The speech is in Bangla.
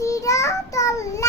চিরতল